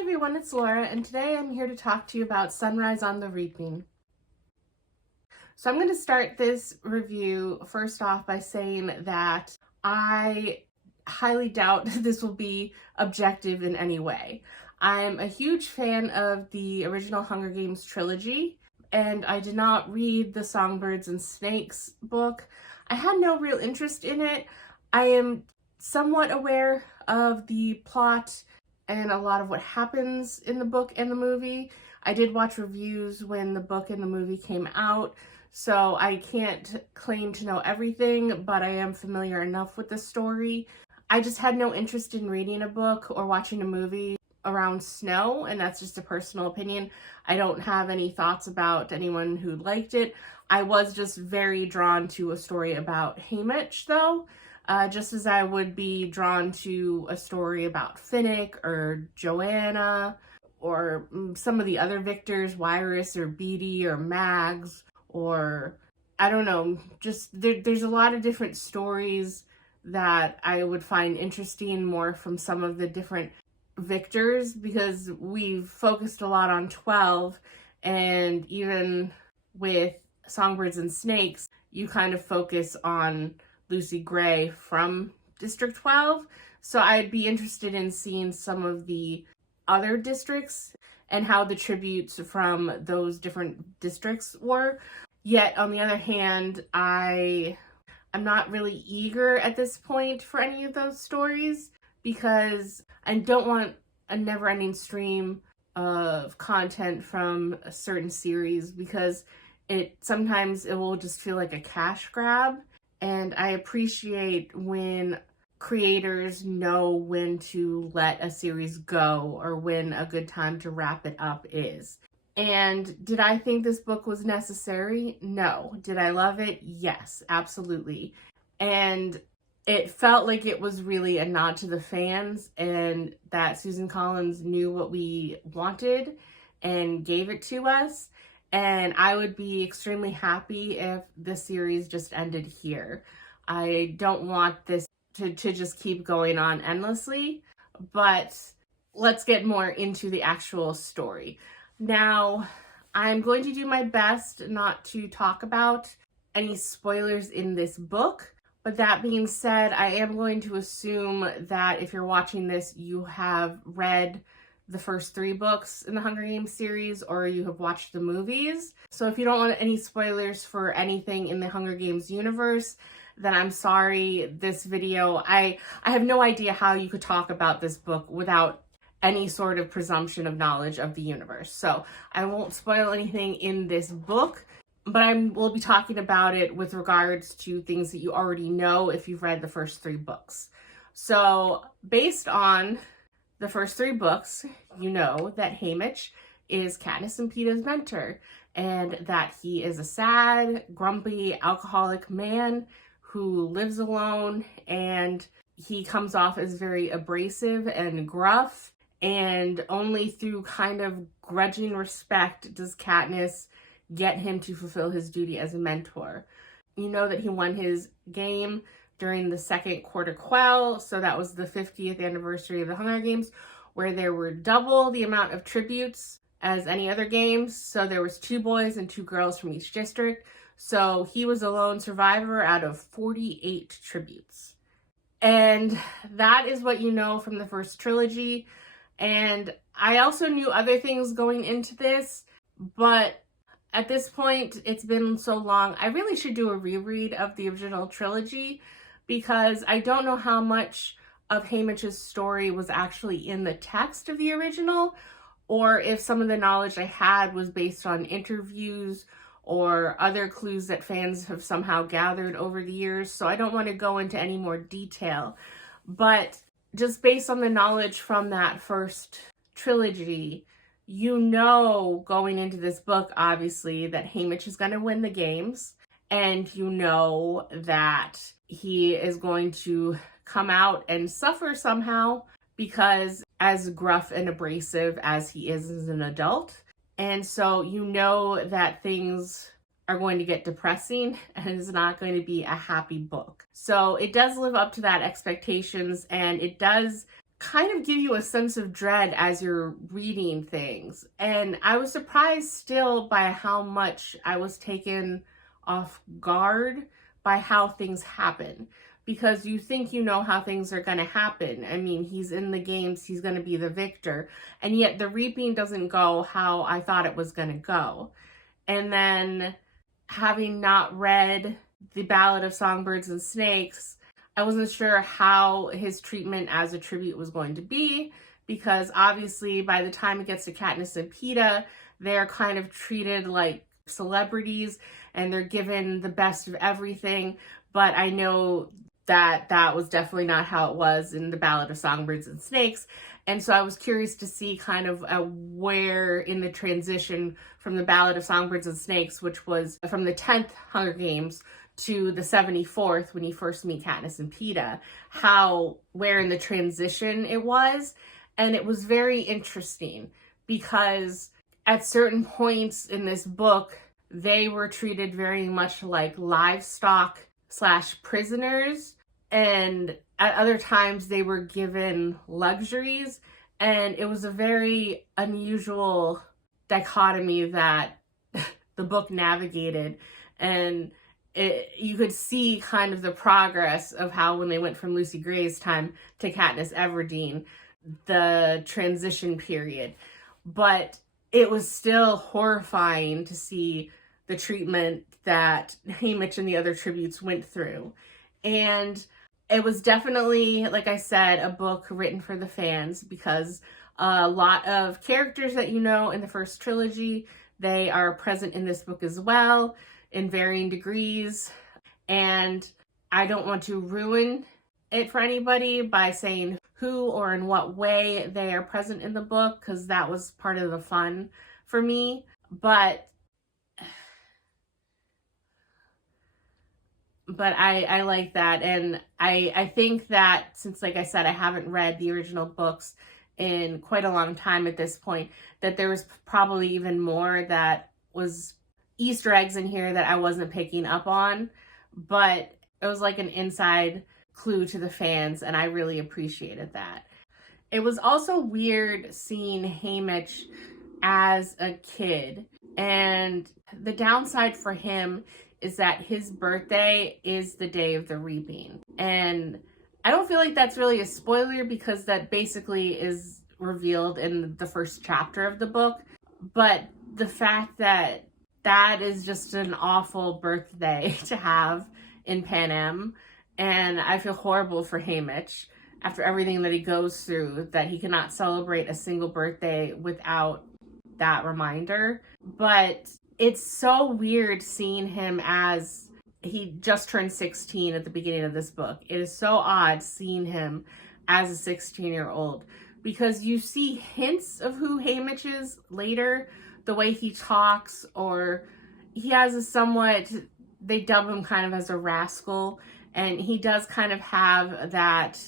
Hi everyone, it's Laura, and today I'm here to talk to you about Sunrise on the Reaping. So I'm going to start this review first off by saying that I highly doubt this will be objective in any way. I'm a huge fan of the original Hunger Games trilogy, and I did not read the Songbirds and Snakes book. I had no real interest in it. I am somewhat aware of the plot and a lot of what happens in the book and the movie. I did watch reviews when the book and the movie came out, so I can't claim to know everything, but I am familiar enough with the story. I just had no interest in reading a book or watching a movie around snow, and that's just a personal opinion. I don't have any thoughts about anyone who liked it. I was just very drawn to a story about Haymitch, though. Just as I would be drawn to a story about Finnick or Joanna or some of the other victors, Wyrus or Beatty or Mags, or I don't know, just there's a lot of different stories that I would find interesting more from some of the different victors, because we've focused a lot on 12, and even with Songbirds and Snakes, you kind of focus on Lucy Gray from District 12. So I'd be interested in seeing some of the other districts and how the tributes from those different districts were. Yet on the other hand, I'm not really eager at this point for any of those stories, because I don't want a never-ending stream of content from a certain series, because sometimes it will just feel like a cash grab. And I appreciate when creators know when to let a series go or when a good time to wrap it up is. And did I think this book was necessary? No. Did I love it? Yes, absolutely. And it felt like it was really a nod to the fans, and that Suzanne Collins knew what we wanted and gave it to us. And I would be extremely happy if the series just ended here. I don't want this to just keep going on endlessly, but let's get more into the actual story. Now, I'm going to do my best not to talk about any spoilers in this book, but that being said, I am going to assume that if you're watching this, you have read the first 3 books in the Hunger Games series, or you have watched the movies. So if you don't want any spoilers for anything in the Hunger Games universe, then I'm sorry. This video, I have no idea how you could talk about this book without any sort of presumption of knowledge of the universe. So I won't spoil anything in this book, but we'll be talking about it with regards to things that you already know if you've read the first 3 books. So based on the first 3 books, you know that Haymitch is Katniss and Peeta's mentor, and that he is a sad, grumpy, alcoholic man who lives alone, and he comes off as very abrasive and gruff, and only through kind of grudging respect does Katniss get him to fulfill his duty as a mentor. You know that he won his game during the second quarter quell, so that was the 50th anniversary of the Hunger Games, where there were double the amount of tributes as any other games. So there was 2 boys and 2 girls from each district. So he was a lone survivor out of 48 tributes. And that is what you know from the first trilogy. And I also knew other things going into this, but at this point, it's been so long, I really should do a reread of the original trilogy, because I don't know how much of Haymitch's story was actually in the text of the original, or if some of the knowledge I had was based on interviews or other clues that fans have somehow gathered over the years. So I don't want to go into any more detail, but just based on the knowledge from that first trilogy, you know going into this book, obviously, that Haymitch is going to win the games, and you know that he is going to come out and suffer somehow, because as gruff and abrasive as he is as an adult. And so you know that things are going to get depressing and it's not going to be a happy book. So it does live up to that expectations, and it does kind of give you a sense of dread as you're reading things. And I was surprised still by how much I was taken off guard by how things happen. Because you think you know how things are going to happen. I mean, he's in the games, he's going to be the victor. And yet the reaping doesn't go how I thought it was going to go. And then, having not read The Ballad of Songbirds and Snakes, I wasn't sure how his treatment as a tribute was going to be, because obviously by the time it gets to Katniss and Peeta, they're kind of treated like celebrities and they're given the best of everything. But I know that that was definitely not how it was in The Ballad of Songbirds and Snakes. And so I was curious to see kind of where in the transition from The Ballad of Songbirds and Snakes, which was from the 10th Hunger Games to the 74th, when you first meet Katniss and Peeta, where in the transition it was. And it was very interesting because at certain points in this book, they were treated very much like livestock / prisoners. And at other times they were given luxuries. And it was a very unusual dichotomy that the book navigated. And you could see kind of the progress of how when they went from Lucy Gray's time to Katniss Everdeen, the transition period. But it was still horrifying to see the treatment that Haymitch and the other tributes went through. And it was definitely, like I said, a book written for the fans, because a lot of characters that you know in the first trilogy, they are present in this book as well, in varying degrees. And I don't want to ruin it for anybody by saying who or in what way they are present in the book, because that was part of the fun for me. But I like that. And I think that since, like I said, I haven't read the original books in quite a long time at this point, that there was probably even more that was Easter eggs in here that I wasn't picking up on. But it was like an inside clue to the fans, and I really appreciated that. It was also weird seeing Haymitch as a kid. And the downside for him is that his birthday is the day of the reaping. And I don't feel like that's really a spoiler, because that basically is revealed in the first chapter of the book. But the fact that that is just an awful birthday to have in Panem, and I feel horrible for Haymitch after everything that he goes through, that he cannot celebrate a single birthday without that reminder. But it's so weird seeing him as, he just turned 16 at the beginning of this book. It is so odd seeing him as a 16-year-old, because you see hints of who Haymitch is later, the way he talks, or he has a somewhat, they dub him kind of as a rascal, and he does kind of have that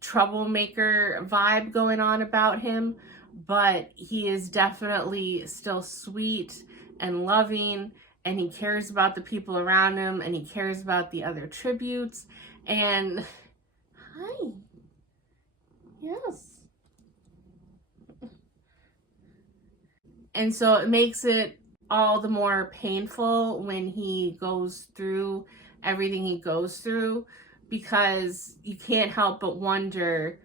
troublemaker vibe going on about him, but he is definitely still sweet and loving, and he cares about the people around him, and he cares about the other tributes. And hi, yes. And so it makes it all the more painful when he goes through everything he goes through, because you can't help but wonder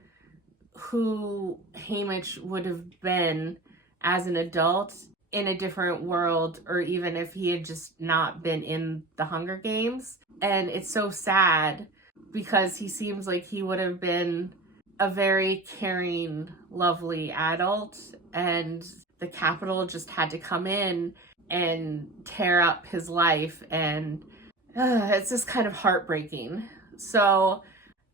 who Haymitch would have been as an adult in a different world, or even if he had just not been in the Hunger Games. And it's so sad, because he seems like he would have been a very caring, lovely adult, and the Capitol just had to come in and tear up his life, and it's just kind of heartbreaking. So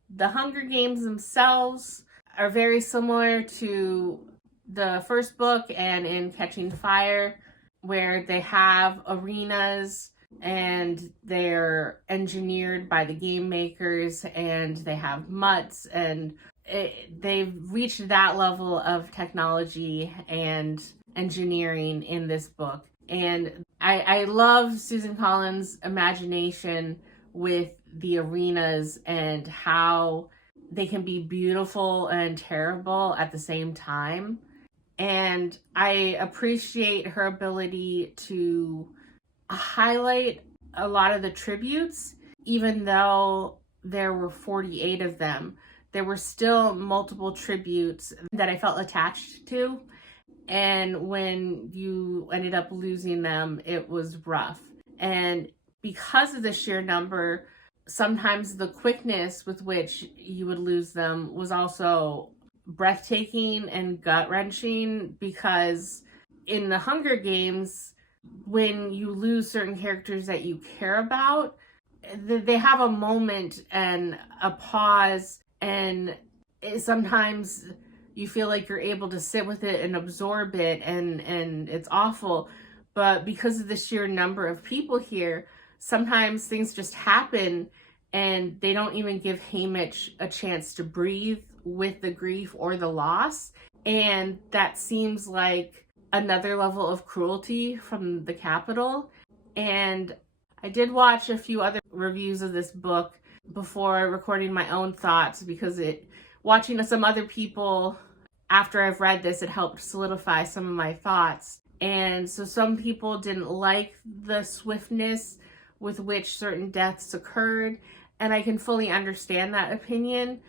the Hunger Games themselves are very similar to the first book and in Catching Fire, where they have arenas and they're engineered by the game makers, and they have mutts, and they've reached that level of technology and engineering in this book. And I love Suzanne Collins' imagination with the arenas and how they can be beautiful and terrible at the same time. And I appreciate her ability to highlight a lot of the tributes, even though there were 48 of them. There were still multiple tributes that I felt attached to. And when you ended up losing them, it was rough. And because of the sheer number, sometimes the quickness with which you would lose them was also breathtaking and gut-wrenching, because in the Hunger Games, when you lose certain characters that you care about, they have a moment and a pause, and sometimes you feel like you're able to sit with it and absorb it, and it's awful. But because of the sheer number of people here, sometimes things just happen and they don't even give Haymitch a chance to breathe with the grief or the loss. And that seems like another level of cruelty from the Capitol. And I did watch a few other reviews of this book before recording my own thoughts, because watching some other people after I've read this, it helped solidify some of my thoughts. And so some people didn't like the swiftness with which certain deaths occurred, and I can fully understand that opinion.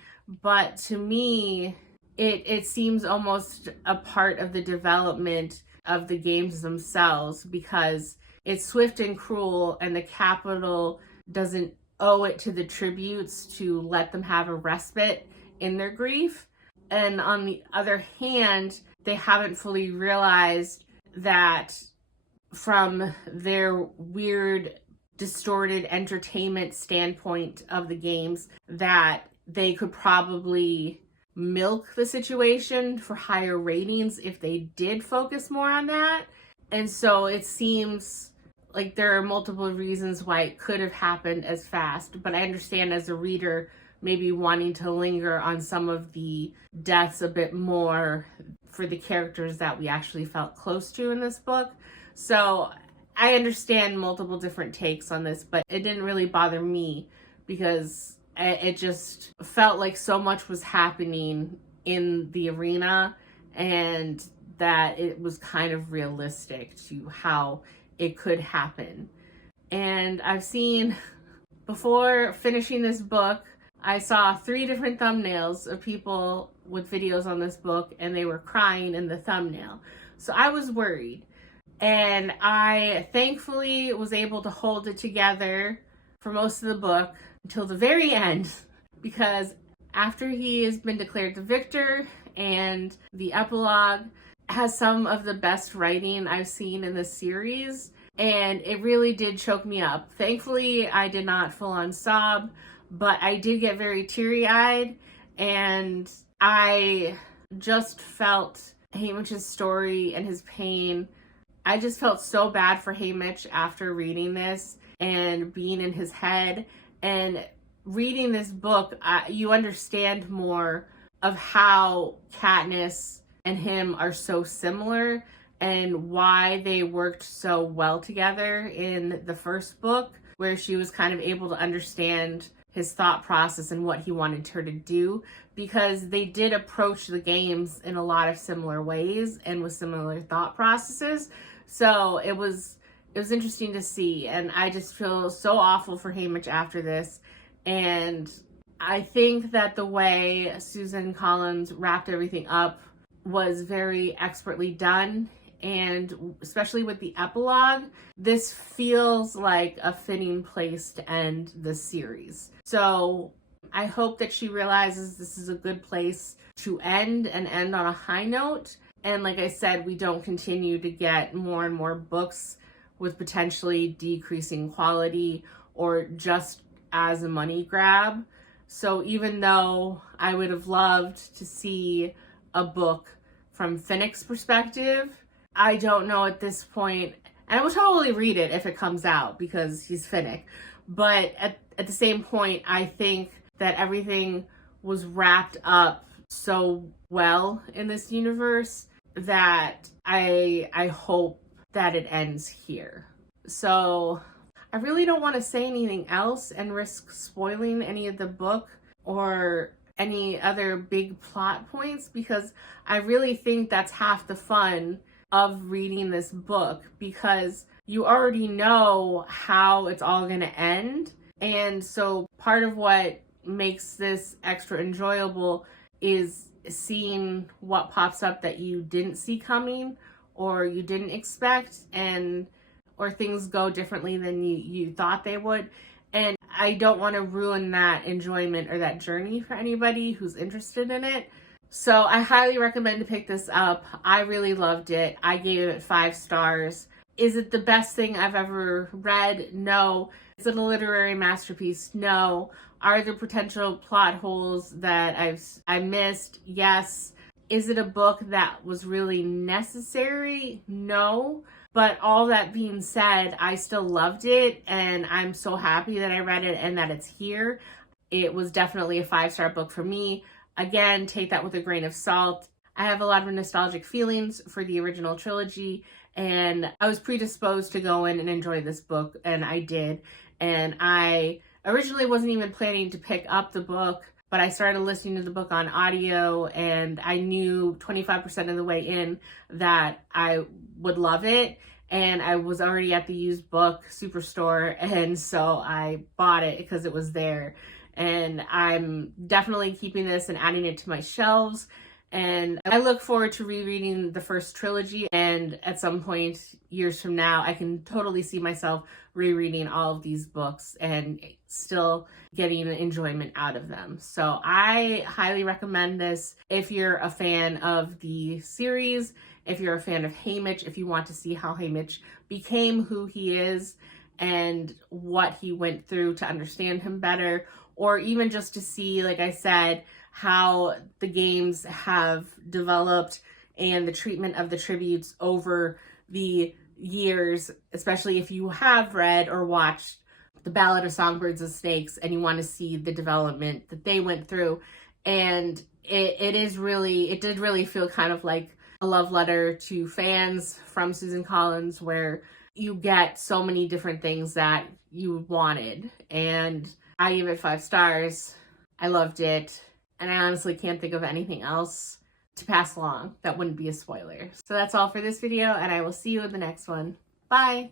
But to me, it seems almost a part of the development of the games themselves, because it's swift and cruel, and the Capitol doesn't owe it to the tributes to let them have a respite in their grief. And on the other hand, they haven't fully realized that from their weird, distorted entertainment standpoint of the games, that they could probably milk the situation for higher ratings if they did focus more on that. And so it seems like there are multiple reasons why it could have happened as fast, but I understand as a reader maybe wanting to linger on some of the deaths a bit more for the characters that we actually felt close to in this book. So I understand multiple different takes on this, but it didn't really bother me, because it just felt like so much was happening in the arena, and that it was kind of realistic to how it could happen. And I've seen, before finishing this book, I saw 3 different thumbnails of people with videos on this book, and they were crying in the thumbnail. So I was worried. And I thankfully was able to hold it together for most of the book until the very end, because after he has been declared the victor, and the epilogue has some of the best writing I've seen in the series, and it really did choke me up. Thankfully, I did not full on sob, but I did get very teary-eyed, and I just felt Haymitch's story and his pain. I just felt so bad for Haymitch after reading this and being in his head. And reading this book, you understand more of how Katniss and him are so similar, and why they worked so well together in the first book, where she was kind of able to understand his thought process and what he wanted her to do, because they did approach the games in a lot of similar ways and with similar thought processes. So it was interesting to see, and I just feel so awful for Haymitch after this. And I think that the way Suzanne Collins wrapped everything up was very expertly done, and especially with the epilogue, this feels like a fitting place to end the series. So I hope that she realizes this is a good place to end, and end on a high note. And like I said, we don't continue to get more and more books with potentially decreasing quality or just as a money grab. So even though I would have loved to see a book from Finnick's perspective, I don't know at this point, and I will totally read it if it comes out because he's Finnick. But at the same point, I think that everything was wrapped up so well in this universe that I hope that it ends here. So I really don't want to say anything else and risk spoiling any of the book or any other big plot points, because I really think that's half the fun of reading this book, because you already know how it's all going to end. And so part of what makes this extra enjoyable is seeing what pops up that you didn't see coming or you didn't expect, and or things go differently than you thought they would. And I don't want to ruin that enjoyment or that journey for anybody who's interested in it. So I highly recommend to pick this up. I really loved it. I gave it 5 stars. Is it the best thing I've ever read? No. Is it a literary masterpiece? No. Are there potential plot holes that I missed? Yes. Is it a book that was really necessary? No. But all that being said, I still loved it, and I'm so happy that I read it and that it's here. It was definitely a 5-star book for me. Again, take that with a grain of salt. I have a lot of nostalgic feelings for the original trilogy, and I was predisposed to go in and enjoy this book, and I did. And I originally wasn't even planning to pick up the book, but I started listening to the book on audio, and I knew 25% of the way in that I would love it. And I was already at the used book superstore, and so I bought it because it was there. And I'm definitely keeping this and adding it to my shelves. And I look forward to rereading the first trilogy, and at some point years from now, I can totally see myself rereading all of these books and still getting enjoyment out of them. So I highly recommend this if you're a fan of the series, if you're a fan of Haymitch, if you want to see how Haymitch became who he is and what he went through to understand him better, or even just to see, like I said, how the games have developed and the treatment of the tributes over the years, especially if you have read or watched The Ballad of Songbirds and Snakes and you want to see the development that they went through. And it did really feel kind of like a love letter to fans from Suzanne Collins, where you get so many different things that you wanted. And I gave it 5 stars. I loved it. And I honestly can't think of anything else to pass along that wouldn't be a spoiler. So that's all for this video, and I will see you in the next one. Bye!